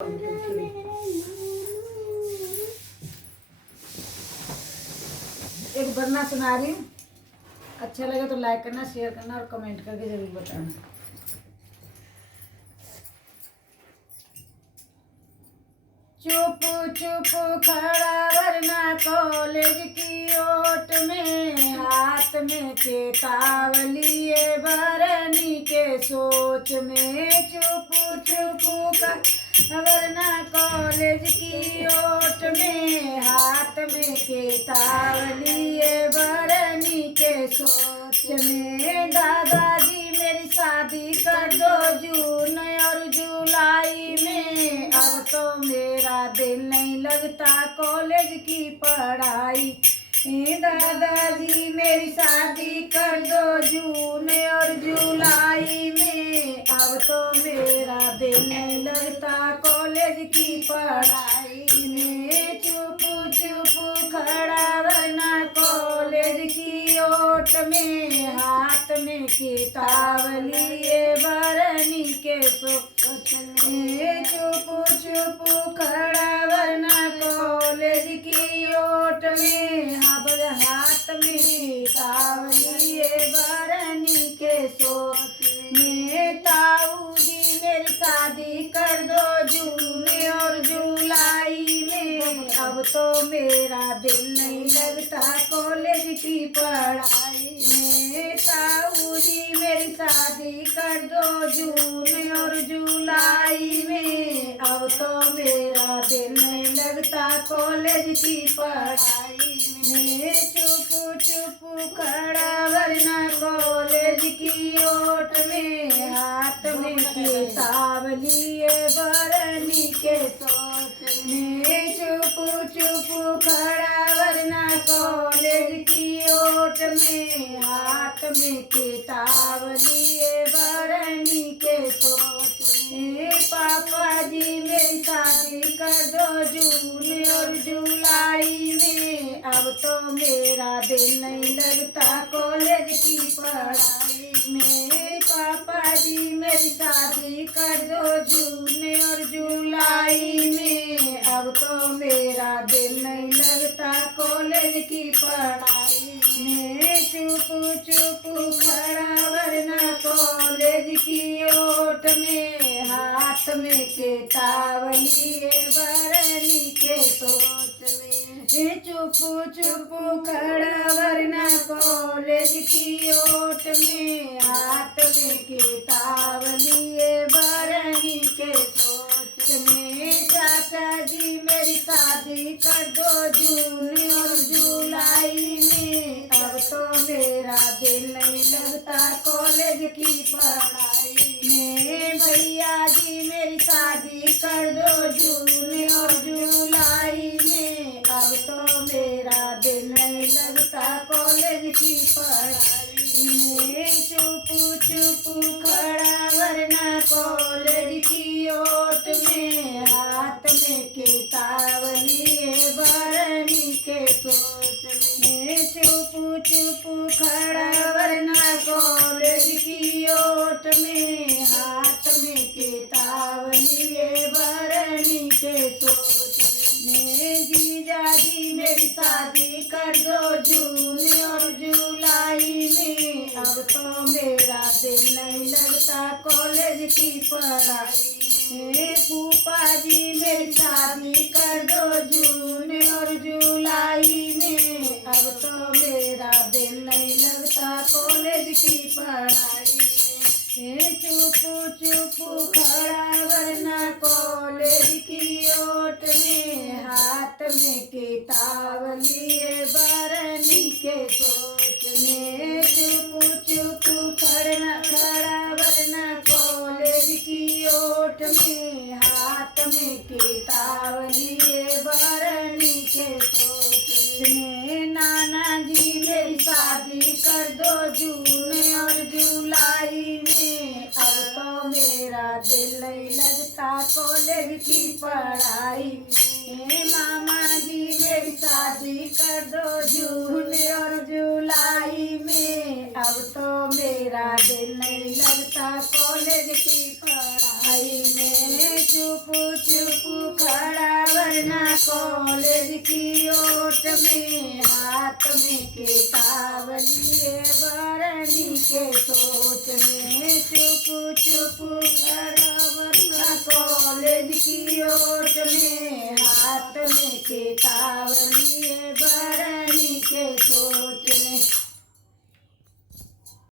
एक वरना सुना रही हूँ। अच्छा लगे तो लाइक करना, शेयर करना और कमेंट करके जरूर बताना। चुप चुप खड़ा वरना कॉलेज की ओट में, हाथ में किताब लिए बरनी के सोच में। चुप चुप वरना कॉलेज की ओट में, हाथ में किताब लिए बरनी के सोच में। दादाजी मेरी शादी कर दो जून और जुलाई में, अब तो मेरा दिल नहीं लगता कॉलेज की पढ़ाई। दादाजी मेरी शादी कर दो जून और जुलाई में, अब तो मेरा दिल नहीं लगता कॉलेज की पढ़ाई में। चुप चुप खड़ा वरना कॉलेज की ओट में, हाथ में किताब लिए बरनी के सोच में। चुप चुप खड़ा वरना कॉलेज की ओट में, हाथ में किताब लिए बरनी के सोच में। ताऊ जी मेरी शादी कर दो जून और जुलाई में, अब तो मेरा दिल नहीं लगता कॉलेज की पढ़ाई में। ताऊ जी मेरी शादी कर दो जून और जुलाई में, अब तो मेरा दिल नहीं लगता कॉलेज की पढ़ाई में। चुप चुप खड़ा वरना कॉलेज की ओट में, हाथ में किताब लिए बरनी के सोच में। चुप चुप खड़ा वरना कॉलेज की ओट में, हाथ में किताब लिए बरनी के सोच में। पापा जी मेरी शादी कर दो जून और जुलाई में, अब तो मेरा दिल नहीं लगता कॉलेज की पढ़ाई में। पापा जी मेरी शादी कर दो जून और जुलाई में, अब तो मेरा दिल नहीं लगता कॉलेज की पढ़ाई में। चुप चुप खड़ा वरना कॉलेज की ओट में, हाथ में किताब लिए बरनी के सोच में। चुप चुप खड़ा वरना कॉलेज की ओट में, हाथ में किताब लिए बरनी के सोच में। चाचा जी मेरी शादी कर दो जून और जुलाई में, अब तो मेरा दिल नहीं लगता कॉलेज की पढ़ाई में। भैया जी मेरी शादी कर दो जून और जुलाई में, अब तो मेरा दिल नहीं लगता कॉलेज की पढ़ाई में। चुप चुप खड़ा वरना कॉलेज की ओट में, हाथ में किताब लिए बरनी के सोच में। चुप चुप खड़ा वरना कॉलेज की ओट में, हाथ में किताब लिए बरनी के सोच में। जीजा जी मेरी शादी कर दो जून और जुलाई में, अब तो मेरा दिल नहीं लगता कॉलेज की पढ़ाई में। फूफा जी मेरी शादी कर दो जून और जुलाई में, अब तो मेरा दिल नहीं लगता कॉलेज की पढ़ाई में। चुप चुप खड़ा वरना कॉलेज की ओट में, हाथ में किताब लिए बरनी के सोच में। चुप चुप खड़ा वरना कॉलेज की ओट में, हाथ में किताब लिए बरनी के सोच में। नाना जी मेरी शादी कर दो जून और जुलाई में, अब तो मेरा दिल नहीं लगता लगता कॉलेज की पढ़ाई। मामा जी मेरी शादी कर दो जून और जुलाई में, अब तो मेरा दिल नहीं लगता कॉलेज की पढ़ाई में। चुप चुप खड़ा वरना कॉलेज की ओट में, हाथ में किताब लिए बरनी के सोच में। चुप चुप खड़ा वरना कॉलेज की ओट में, हाथ में किताब लिए बरनी के सोच में।